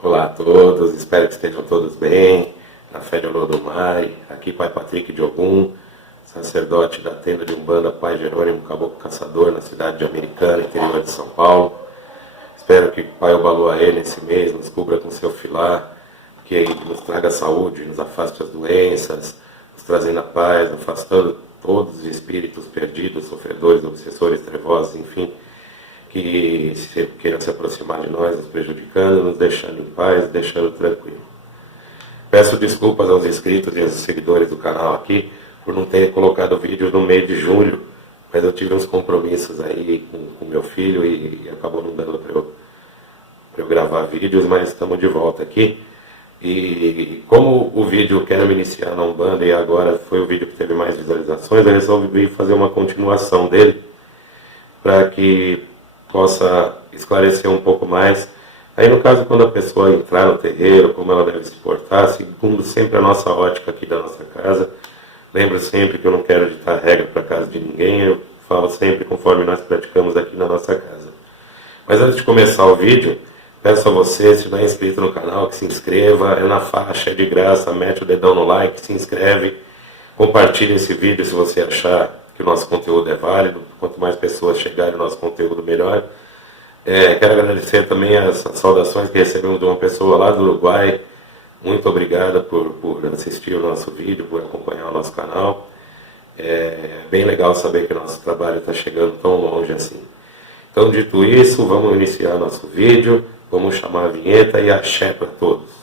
Olá a todos, espero que estejam todos bem, na fé de Olodumare, aqui Pai Patrick de Ogum, sacerdote da tenda de Umbanda Pai Jerônimo Caboclo Caçador, na cidade de Americana, interior de São Paulo. Espero que Pai Obaluaê nesse mês nos cubra com seu filar, que ele nos traga saúde, nos afaste as doenças, nos trazendo a paz, afastando todos os espíritos perdidos, sofredores, obsessores, trevosos, enfim, que queiram se aproximar de nós, nos prejudicando, nos deixando em paz, deixando tranquilo. Peço desculpas aos inscritos e aos seguidores do canal aqui por não ter colocado o vídeo no mês de julho, mas eu tive uns compromissos aí com meu filho e acabou não dando para eu gravar vídeos, mas estamos de volta aqui. E como o vídeo Quero Me Iniciar na Umbanda e agora foi o vídeo que teve mais visualizações, eu resolvi fazer uma continuação dele para que possa esclarecer um pouco mais. Aí no caso, quando a pessoa entrar no terreiro, como ela deve se portar, segundo sempre a nossa ótica aqui da nossa casa. Lembro sempre que eu não quero ditar regra para casa de ninguém, eu falo sempre conforme nós praticamos aqui na nossa casa. Mas antes de começar o vídeo, peço a você, se não é inscrito no canal, que se inscreva, é na faixa, é de graça, mete o dedão no like, se inscreve, compartilhe esse vídeo se você achar que o nosso conteúdo é válido, quanto mais pessoas chegarem no nosso conteúdo, melhor. Quero agradecer também as saudações que recebemos de uma pessoa lá do Uruguai. Muito obrigada por assistir o nosso vídeo, por acompanhar o nosso canal. É bem legal saber que o nosso trabalho está chegando tão longe assim. Então, dito isso, vamos iniciar nosso vídeo, vamos chamar a vinheta e axé para todos.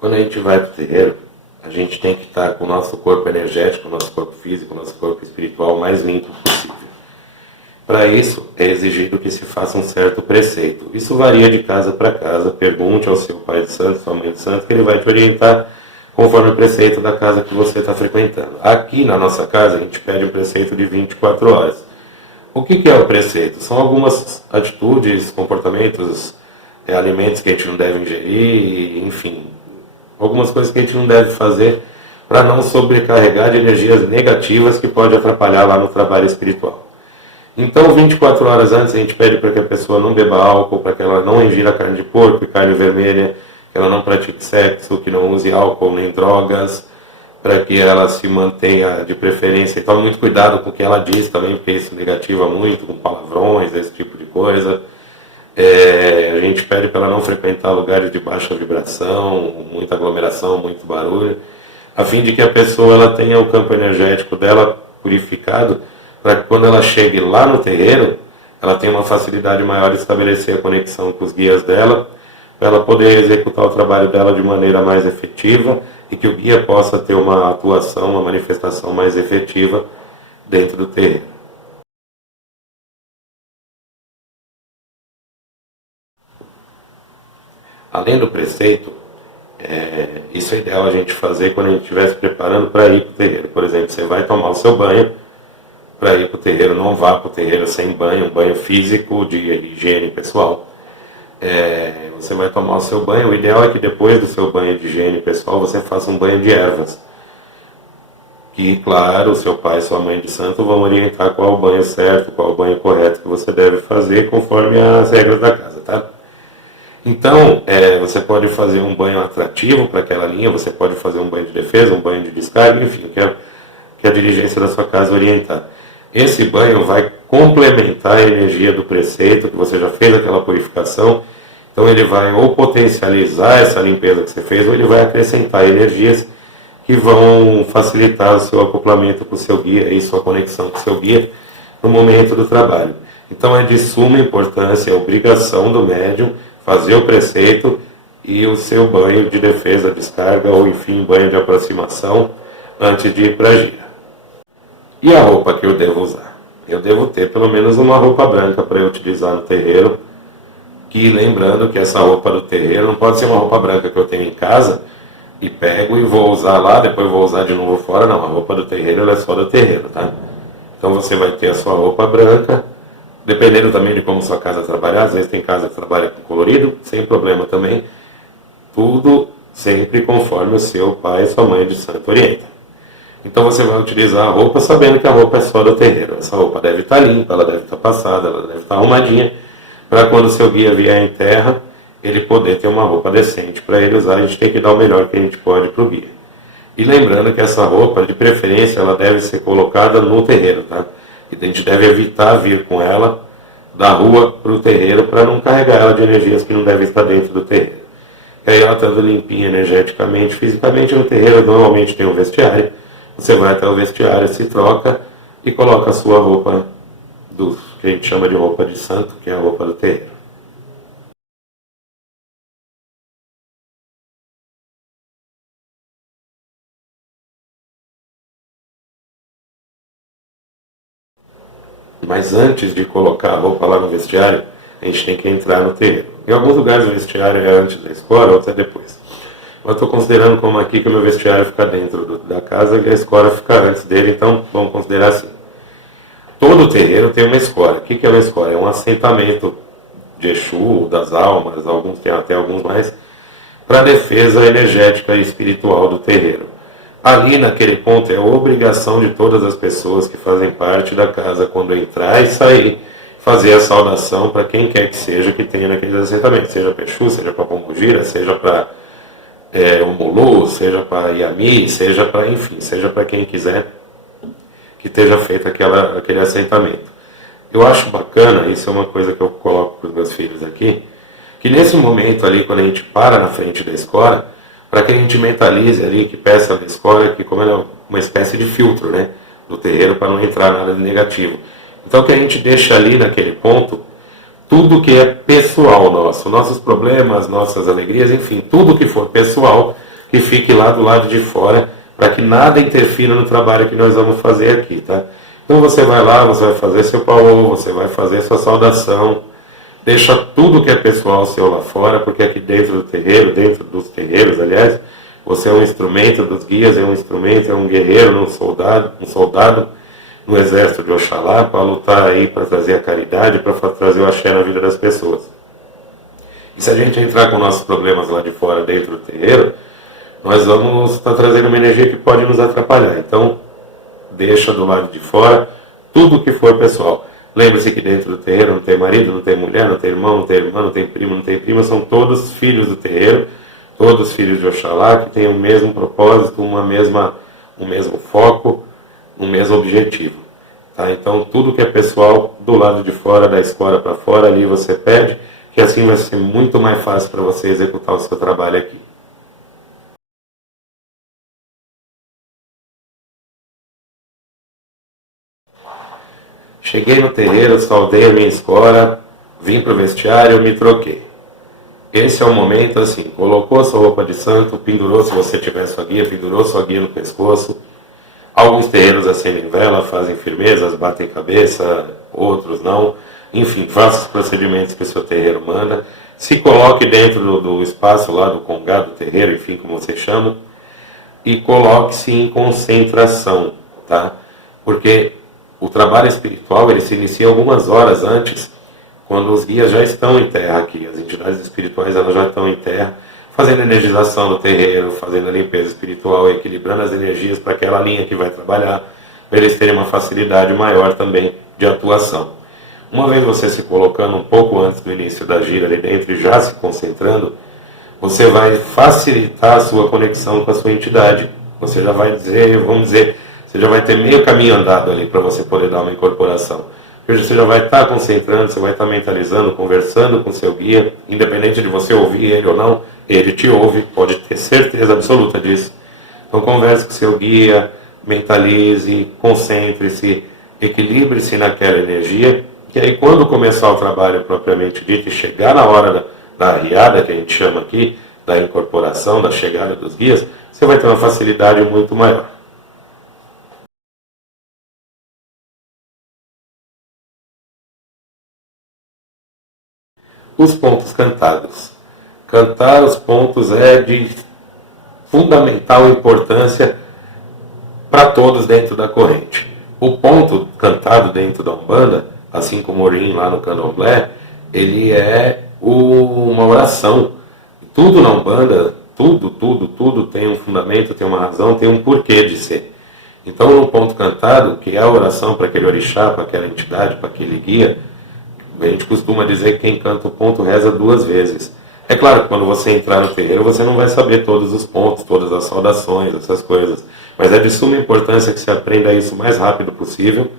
Quando a gente vai para o terreiro, a gente tem que estar com o nosso corpo energético, o nosso corpo físico, o nosso corpo espiritual o mais limpo possível. Para isso, é exigido que se faça um certo preceito. Isso varia de casa para casa. Pergunte ao seu pai de santo, sua mãe de santo, que ele vai te orientar conforme o preceito da casa que você está frequentando. Aqui na nossa casa, a gente pede um preceito de 24 horas. O que é o preceito? São algumas atitudes, comportamentos, alimentos que a gente não deve ingerir, enfim, algumas coisas que a gente não deve fazer para não sobrecarregar de energias negativas que pode atrapalhar lá no trabalho espiritual. Então, 24 horas antes, a gente pede para que a pessoa não beba álcool, para que ela não ingira carne de porco e carne vermelha, que ela não pratique sexo, que não use álcool nem drogas, para que ela se mantenha de preferência. E tome muito cuidado com o que ela diz também, porque isso negativa muito, com palavrões, esse tipo de coisa. A gente pede para ela não frequentar lugares de baixa vibração, muita aglomeração, muito barulho, a fim de que a pessoa ela tenha o campo energético dela purificado, para que quando ela chegue lá no terreiro, ela tenha uma facilidade maior de estabelecer a conexão com os guias dela, para ela poder executar o trabalho dela de maneira mais efetiva e que o guia possa ter uma atuação, uma manifestação mais efetiva dentro do terreiro. Além do preceito, isso é ideal a gente fazer quando a gente estiver se preparando para ir para o terreiro. Por exemplo, você vai tomar o seu banho para ir para o terreiro, não vá para o terreiro sem banho, um banho físico de higiene pessoal. Você vai tomar o seu banho, o ideal é que depois do seu banho de higiene pessoal você faça um banho de ervas. Que, claro, o seu pai e sua mãe de santo vão orientar qual o banho certo, qual o banho correto que você deve fazer conforme as regras da casa, tá? Então, você pode fazer um banho atrativo para aquela linha, você pode fazer um banho de defesa, um banho de descarga, enfim, que a dirigência da sua casa orientar. Esse banho vai complementar a energia do preceito, que você já fez aquela purificação, então ele vai ou potencializar essa limpeza que você fez, ou ele vai acrescentar energias que vão facilitar o seu acoplamento com o seu guia e sua conexão com o seu guia no momento do trabalho. Então é de suma importância, é obrigação do médium fazer o preceito e o seu banho de defesa, descarga ou enfim, banho de aproximação antes de ir para a gira. E a roupa que eu devo usar? Eu devo ter pelo menos uma roupa branca para eu utilizar no terreiro, que lembrando que essa roupa do terreiro não pode ser uma roupa branca que eu tenho em casa, e pego e vou usar lá, depois vou usar de novo fora. Não, a roupa do terreiro ela é só do terreiro, tá? Então você vai ter a sua roupa branca, dependendo também de como sua casa trabalhar. Às vezes tem casa que trabalha com colorido, sem problema também. Tudo sempre conforme o seu pai e sua mãe de santo orienta. Então você vai utilizar a roupa sabendo que a roupa é só do terreiro. Essa roupa deve estar limpa, ela deve estar passada, ela deve estar arrumadinha, para quando o seu guia vier em terra, ele poder ter uma roupa decente para ele usar. A gente tem que dar o melhor que a gente pode para o guia. E lembrando que essa roupa, de preferência, ela deve ser colocada no terreiro, tá? E a gente deve evitar vir com ela da rua para o terreiro para não carregar ela de energias que não devem estar dentro do terreiro. E aí ela estando limpinha energeticamente, fisicamente, no terreiro normalmente tem um vestiário. Você vai até o vestiário, se troca e coloca a sua roupa, que a gente chama de roupa de santo, que é a roupa do terreiro. Mas antes de colocar a roupa lá no vestiário, a gente tem que entrar no terreiro. Em alguns lugares o vestiário é antes da escora, outros é depois. Eu estou considerando como aqui que o meu vestiário fica dentro da casa e a escora fica antes dele, então vamos considerar assim. Todo terreiro tem uma escora. O que é uma escora? É um assentamento de Exu, das almas, alguns tem até alguns mais, para a defesa energética e espiritual do terreiro. Ali naquele ponto é obrigação de todas as pessoas que fazem parte da casa, quando entrar e sair, fazer a saudação para quem quer que seja que tenha naqueles assentamentos, seja para Exu, seja para Pombogira, seja para Omulu, seja para Yami, seja para, enfim, seja para quem quiser que esteja feito aquele assentamento. Eu acho bacana, isso é uma coisa que eu coloco para os meus filhos aqui, que nesse momento ali, quando a gente para na frente da escola, para que a gente mentalize ali, que peça da escola, que como ela é uma espécie de filtro, né, do terreiro, para não entrar nada de negativo. Então que a gente deixa ali naquele ponto tudo que é pessoal nosso, nossos problemas, nossas alegrias, enfim, tudo que for pessoal, que fique lá do lado de fora, para que nada interfira no trabalho que nós vamos fazer aqui, tá? Então você vai lá, você vai fazer seu paô, você vai fazer sua saudação, deixa tudo que é pessoal seu lá fora, porque aqui dentro do terreiro, dentro dos terreiros, aliás, você é um instrumento dos guias, é um instrumento, é um guerreiro, um soldado no exército de Oxalá, para lutar aí, para trazer a caridade, para trazer o axé na vida das pessoas. E se a gente entrar com nossos problemas lá de fora, dentro do terreiro, nós vamos estar trazendo uma energia que pode nos atrapalhar. Então, deixa do lado de fora tudo que for pessoal. Lembre-se que dentro do terreiro não tem marido, não tem mulher, não tem irmão, não tem irmã, não tem primo, não tem prima, são todos filhos do terreiro, todos filhos de Oxalá, que têm o mesmo propósito, um mesmo foco, um mesmo objetivo. Tá? Então, tudo que é pessoal, do lado de fora, da escola para fora, ali você pede, que assim vai ser muito mais fácil para você executar o seu trabalho aqui. Cheguei no terreiro, saudei a minha escora, vim para o vestiário, me troquei. Esse é o momento, assim, colocou sua roupa de santo, pendurou, se você tiver sua guia, pendurou sua guia no pescoço. Alguns terreiros acendem vela, fazem firmezas, batem cabeça, outros não. Enfim, faça os procedimentos que o seu terreiro manda. Se coloque dentro do espaço lá do congá, do terreiro, enfim, como vocês chamam. E coloque-se em concentração, tá? Porque o trabalho espiritual ele se inicia algumas horas antes, quando os guias já estão em terra aqui, as entidades espirituais elas já estão em terra, fazendo a energização do terreiro, fazendo a limpeza espiritual, equilibrando as energias para aquela linha que vai trabalhar, para eles terem uma facilidade maior também de atuação. Uma vez você se colocando um pouco antes do início da gira ali dentro e já se concentrando, você vai facilitar a sua conexão com a sua entidade. Você já vai dizer, vamos dizer, você já vai ter meio caminho andado ali para você poder dar uma incorporação. Porque você já vai estar concentrando, você vai estar mentalizando, conversando com o seu guia, independente de você ouvir ele ou não, ele te ouve, pode ter certeza absoluta disso. Então converse com o seu guia, mentalize, concentre-se, equilibre-se naquela energia, que aí quando começar o trabalho propriamente dito e chegar na hora da arriada, que a gente chama aqui, da incorporação, da chegada dos guias, você vai ter uma facilidade muito maior. Os pontos cantados. Cantar os pontos é de fundamental importância para todos dentro da corrente. O ponto cantado dentro da Umbanda, assim como o Orim lá no Candomblé, ele é uma oração. Tudo na Umbanda, tudo tem um fundamento, tem uma razão, tem um porquê de ser. Então, no ponto cantado, que é a oração para aquele orixá, para aquela entidade, para aquele guia, a gente costuma dizer que quem canta o ponto reza 2 vezes. É claro que quando você entrar no terreiro, você não vai saber todos os pontos, todas as saudações, essas coisas. Mas é de suma importância que você aprenda isso o mais rápido possível,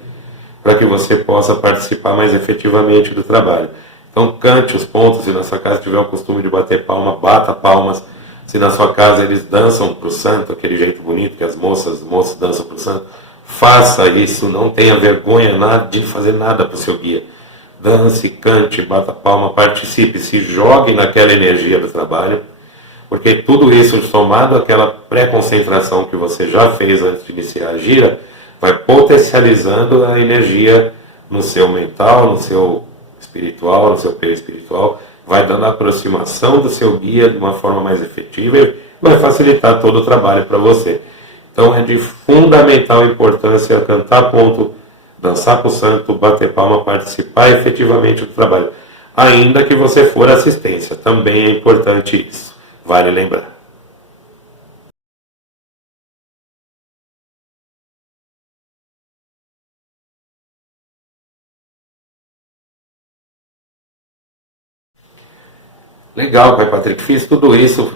para que você possa participar mais efetivamente do trabalho. Então cante os pontos, se na sua casa tiver o costume de bater palma, bata palmas. Se na sua casa eles dançam para o santo, aquele jeito bonito que as moços dançam para o santo, faça isso, não tenha vergonha de fazer nada para o seu guia. Dance, cante, bata palma, participe, se jogue naquela energia do trabalho, porque tudo isso somado àquela pré-concentração que você já fez antes de iniciar a gira, vai potencializando a energia no seu mental, no seu espiritual, no seu perispiritual, vai dando a aproximação do seu guia de uma forma mais efetiva e vai facilitar todo o trabalho para você. Então é de fundamental importância cantar ponto, dançar para o santo, bater palma, participar efetivamente do trabalho. Ainda que você for assistência, também é importante isso. Vale lembrar. Legal, Pai Patrick, fiz tudo isso,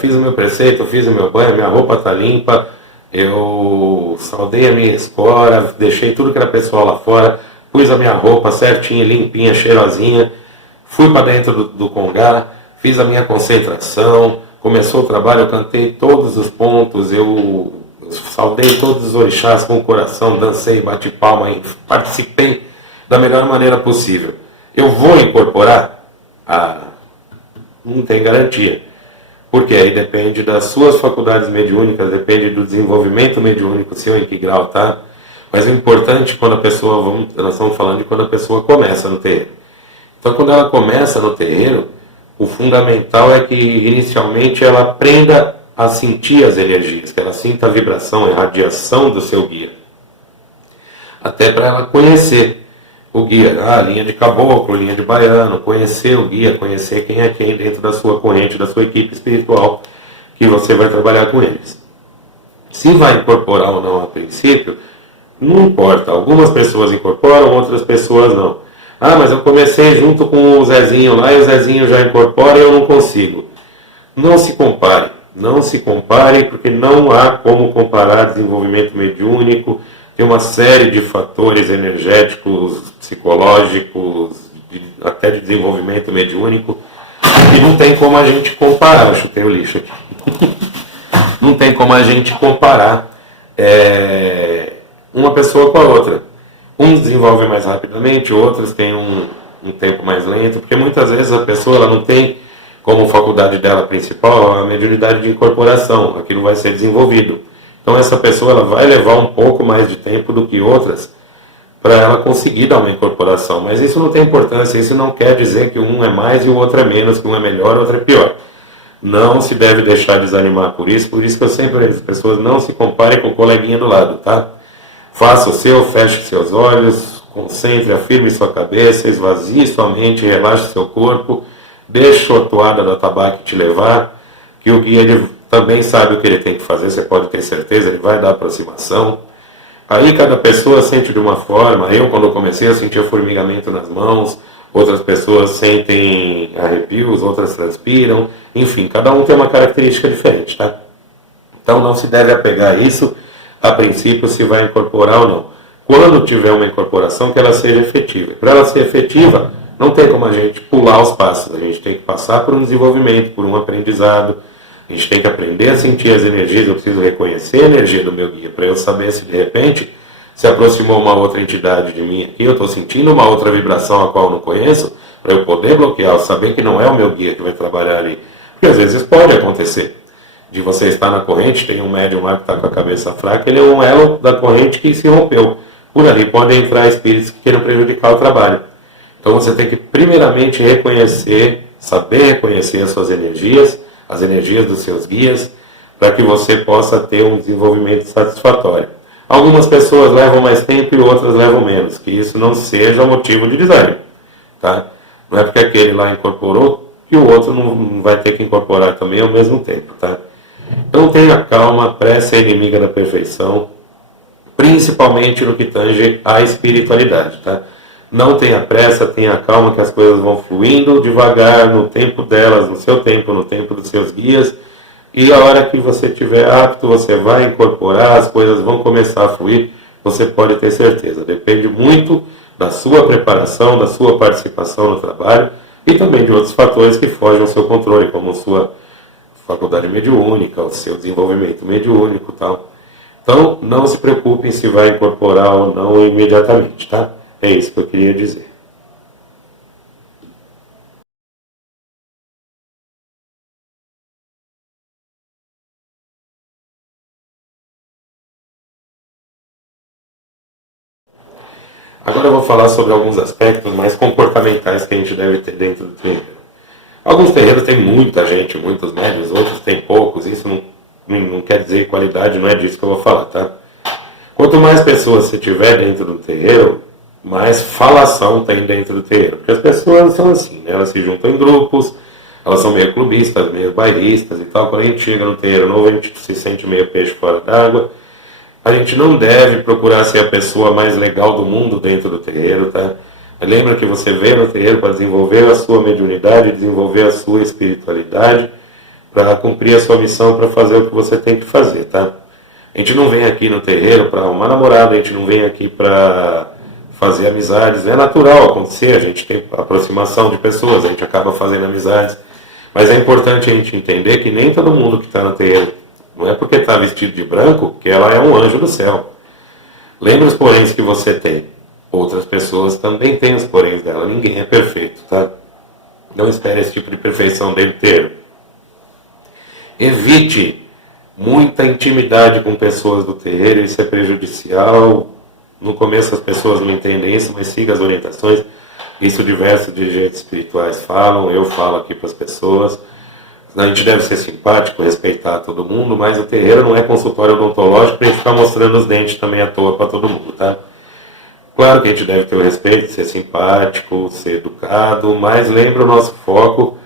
fiz o meu preceito, fiz o meu banho, minha roupa está limpa, eu saudei a minha escora, deixei tudo que era pessoal lá fora, pus a minha roupa certinha, limpinha, cheirosinha, fui para dentro do congá, fiz a minha concentração, começou o trabalho, eu cantei todos os pontos, eu saudei todos os orixás com o coração, dancei, bati palma, participei da melhor maneira possível. Eu vou incorporar não tem garantia. Porque aí depende das suas faculdades mediúnicas, depende do desenvolvimento mediúnico, seu em que grau está. Mas o importante quando a pessoa, nós estamos falando de quando a pessoa começa no terreiro. Então quando ela começa no terreiro, o fundamental é que inicialmente ela aprenda a sentir as energias, que ela sinta a vibração, a radiação do seu guia. Até para ela conhecer o guia, a linha de caboclo, linha de baiano, conhecer o guia, conhecer quem é quem dentro da sua corrente, da sua equipe espiritual, que você vai trabalhar com eles. Se vai incorporar ou não a princípio, não importa. Algumas pessoas incorporam, outras pessoas não. Ah, mas eu comecei junto com o Zezinho lá e o Zezinho já incorpora e eu não consigo. Não se compare. Não se compare porque não há como comparar desenvolvimento mediúnico. Tem uma série de fatores energéticos, psicológicos, até de desenvolvimento mediúnico, que não tem como a gente comparar. Eu chutei o lixo aqui. Não tem como a gente comparar uma pessoa com a outra. Uns desenvolvem mais rapidamente, outros têm um tempo mais lento, porque muitas vezes a pessoa ela não tem como faculdade dela principal a mediunidade de incorporação. Aquilo vai ser desenvolvido. Então essa pessoa ela vai levar um pouco mais de tempo do que outras para ela conseguir dar uma incorporação. Mas isso não tem importância, isso não quer dizer que um é mais e o outro é menos, que um é melhor e o outro é pior. Não se deve deixar desanimar por isso que eu sempre digo, as pessoas não se comparem com o coleguinha do lado, tá? Faça o seu, feche seus olhos, concentre, afirme sua cabeça, esvazie sua mente, relaxe seu corpo, deixe a toada do atabaque te levar, que o guia também sabe o que ele tem que fazer, você pode ter certeza, ele vai dar aproximação. Aí cada pessoa sente de uma forma, eu quando comecei eu sentia formigamento nas mãos, outras pessoas sentem arrepios, outras transpiram, enfim, cada um tem uma característica diferente, tá? Então não se deve apegar a isso, a princípio se vai incorporar ou não. Quando tiver uma incorporação, que ela seja efetiva. Para ela ser efetiva, não tem como a gente pular os passos, a gente tem que passar por um desenvolvimento, por um aprendizado. A gente tem que aprender a sentir as energias, eu preciso reconhecer a energia do meu guia, para eu saber se de repente se aproximou uma outra entidade de mim aqui, eu estou sentindo uma outra vibração a qual eu não conheço, para eu poder bloquear, eu saber que não é o meu guia que vai trabalhar ali. Porque às vezes pode acontecer, de você estar na corrente, tem um médium lá que está com a cabeça fraca, ele é um elo da corrente que se rompeu. Por ali podem entrar espíritos que queiram prejudicar o trabalho. Então você tem que primeiramente reconhecer, saber reconhecer as suas energias, as energias dos seus guias, para que você possa ter um desenvolvimento satisfatório. Algumas pessoas levam mais tempo e outras levam menos, que isso não seja motivo de desânimo, tá? Não é porque aquele lá incorporou que o outro não vai ter que incorporar também ao mesmo tempo, tá? Então tenha calma, pressa é inimiga da perfeição, principalmente no que tange à espiritualidade, tá? Não tenha pressa, tenha calma que as coisas vão fluindo devagar, no tempo delas, no seu tempo, no tempo dos seus guias, e a hora que você estiver apto, você vai incorporar, as coisas vão começar a fluir, você pode ter certeza. Depende muito da sua preparação, da sua participação no trabalho e também de outros fatores que fogem ao seu controle, como a sua faculdade mediúnica, o seu desenvolvimento mediúnico e tal. Então, não se preocupem se vai incorporar ou não imediatamente, tá? É isso que eu queria dizer. Agora eu vou falar sobre alguns aspectos mais comportamentais que a gente deve ter dentro do terreiro. Alguns terreiros têm muita gente, muitos médios, outros têm poucos. Isso não quer dizer qualidade, não é disso que eu vou falar, tá? Quanto mais pessoas você tiver dentro do terreiro, mais falação tem dentro do terreiro. Porque as pessoas são assim, né? Elas se juntam em grupos, elas são meio clubistas, meio bairristas e tal. Quando a gente chega no terreiro novo, a gente se sente meio peixe fora d'água. A gente não deve procurar ser a pessoa mais legal do mundo dentro do terreiro, tá? Lembra que você veio no terreiro para desenvolver a sua mediunidade, desenvolver a sua espiritualidade, para cumprir a sua missão, para fazer o que você tem que fazer, tá? A gente não vem aqui no terreiro para arrumar namorada, a gente não vem aqui para fazer amizades. É natural acontecer, a gente tem aproximação de pessoas, a gente acaba fazendo amizades. Mas é importante a gente entender que nem todo mundo que está no terreiro, não é porque está vestido de branco que ela é um anjo do céu. Lembra os poréns que você tem. Outras pessoas também têm os poréns dela. Ninguém é perfeito, tá? Não espere esse tipo de perfeição dele ter. Evite muita intimidade com pessoas do terreiro, isso é prejudicial. No começo as pessoas não entendem isso, mas siga as orientações. Isso diversos dirigentes espirituais falam, eu falo aqui para as pessoas. A gente deve ser simpático, respeitar todo mundo, mas o terreiro não é consultório odontológico para a gente ficar mostrando os dentes também à toa para todo mundo, tá? Claro que a gente deve ter o respeito, ser simpático, ser educado, mas lembra, o nosso foco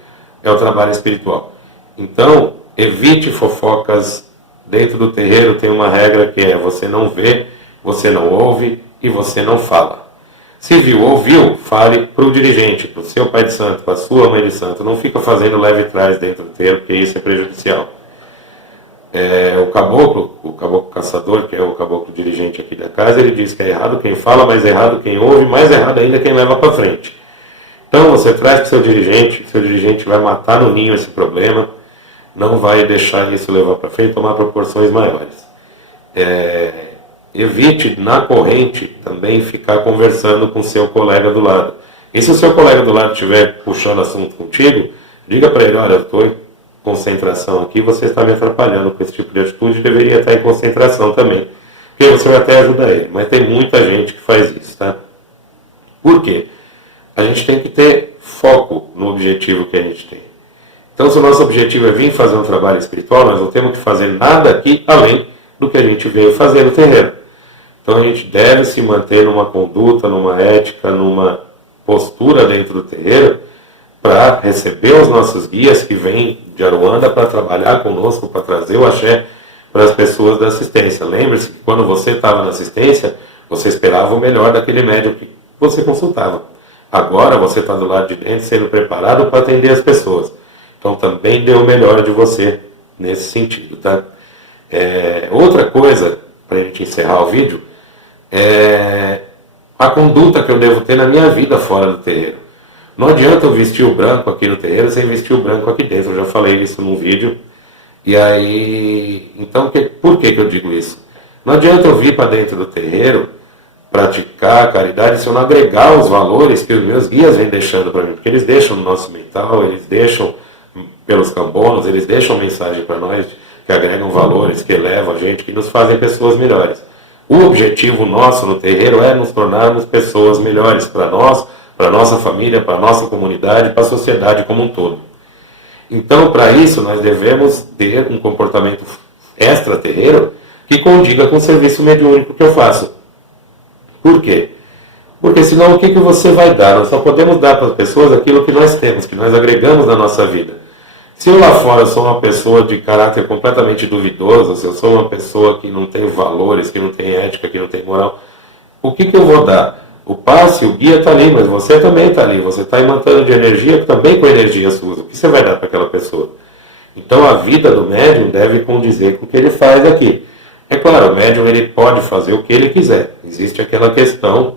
é o trabalho espiritual. Então, evite fofocas dentro do terreiro. Tem uma regra que é: você não vê, você não ouve e você não fala. Se viu, ouviu, fale para o dirigente, para o seu pai de santo, para a sua mãe de santo. Não fica fazendo leve trás dentro do terreiro, porque isso é prejudicial. O caboclo caçador, que é o caboclo dirigente aqui da casa, ele diz que é errado quem fala, mais errado quem ouve, mais errado ainda quem leva para frente. Então você traz para o seu dirigente vai matar no ninho esse problema, não vai deixar isso levar para frente, tomar proporções maiores. Evite na corrente também ficar conversando com o seu colega do lado. E se o seu colega do lado estiver puxando assunto contigo, diga para ele: olha, eu estou em concentração aqui, você está me atrapalhando com esse tipo de atitude, deveria estar em concentração também. Porque você vai até ajudar ele. Mas tem muita gente que faz isso, tá? Por quê? A gente tem que ter foco no objetivo que a gente tem. Então, se o nosso objetivo é vir fazer um trabalho espiritual, nós não temos que fazer nada aqui além do que a gente veio fazer no terreiro. Então, a gente deve se manter numa conduta, numa ética, numa postura dentro do terreiro, para receber os nossos guias que vêm de Aruanda para trabalhar conosco, para trazer o axé para as pessoas da assistência. Lembre-se que quando você estava na assistência, você esperava o melhor daquele médium que você consultava. Agora você está do lado de dentro sendo preparado para atender as pessoas. Então também dê o melhor de você nesse sentido, tá? Outra coisa, para a gente encerrar o vídeo, é a conduta que eu devo ter na minha vida fora do terreiro. Não adianta eu vestir o branco aqui no terreiro sem vestir o branco aqui dentro. Eu já falei isso num vídeo. E aí, então, por que eu digo isso? Não adianta eu vir para dentro do terreiro praticar a caridade se eu não agregar os valores que os meus guias vêm deixando para mim. Porque eles deixam no nosso mental, eles deixam pelos cambonos, eles deixam mensagem para nós que agregam valores, que elevam a gente, que nos fazem pessoas melhores. O objetivo nosso no terreiro é nos tornarmos pessoas melhores para nós, para a nossa família, para a nossa comunidade, para a sociedade como um todo. Então, para isso, nós devemos ter um comportamento extra-terreiro que condiga com o serviço mediúnico que eu faço. Por quê? Porque senão o que você vai dar? Nós só podemos dar para as pessoas aquilo que nós temos, que nós agregamos na nossa vida. Se eu lá fora sou uma pessoa de caráter completamente duvidoso, se eu sou uma pessoa que não tem valores, que não tem ética, que não tem moral, o que eu vou dar? O passe, o guia está ali, mas você também está ali. Você está imantando de energia também com energia sua. O que você vai dar para aquela pessoa? Então a vida do médium deve condizer com o que ele faz aqui. É claro, o médium ele pode fazer o que ele quiser. Existe aquela questão,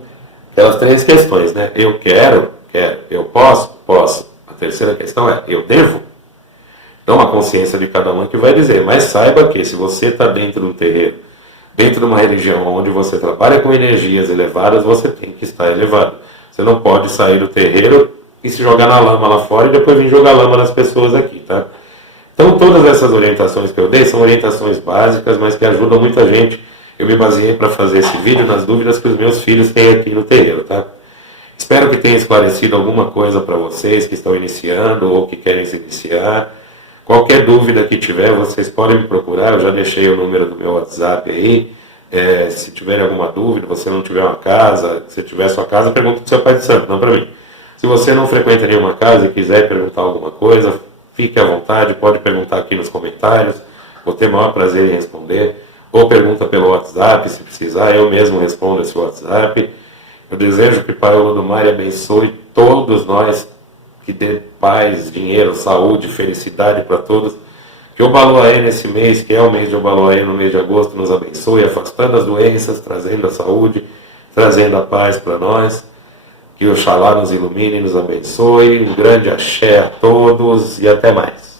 aquelas 3 questões, né? Eu quero, quero. Eu posso, posso. A terceira questão é, eu devo? Então a consciência de cada um é que vai dizer. Mas saiba que se você está dentro de um terreiro, dentro de uma religião onde você trabalha com energias elevadas, você tem que estar elevado. Você não pode sair do terreiro e se jogar na lama lá fora e depois vir jogar lama nas pessoas aqui, tá? Então todas essas orientações que eu dei são orientações básicas, mas que ajudam muita gente. Eu me baseei para fazer esse vídeo nas dúvidas que os meus filhos têm aqui no terreiro, tá? Espero que tenha esclarecido alguma coisa para vocês que estão iniciando ou que querem se iniciar. Qualquer dúvida que tiver, vocês podem me procurar, eu já deixei o número do meu WhatsApp aí. Se tiverem alguma dúvida, você não tiver uma casa, se tiver sua casa, pergunta para o seu pai de santo, não para mim. Se você não frequenta nenhuma casa e quiser perguntar alguma coisa, fique à vontade, pode perguntar aqui nos comentários, vou ter o maior prazer em responder. Ou pergunta pelo WhatsApp, se precisar, eu mesmo respondo esse WhatsApp. Eu desejo que Pai Olodumare abençoe todos nós, que dê paz, dinheiro, saúde, felicidade para todos. Que o Obaloaê nesse mês, que é o mês de Obaloaê, no mês de agosto, nos abençoe, afastando as doenças, trazendo a saúde, trazendo a paz para nós. Que Oxalá nos ilumine e nos abençoe. Um grande axé a todos e até mais.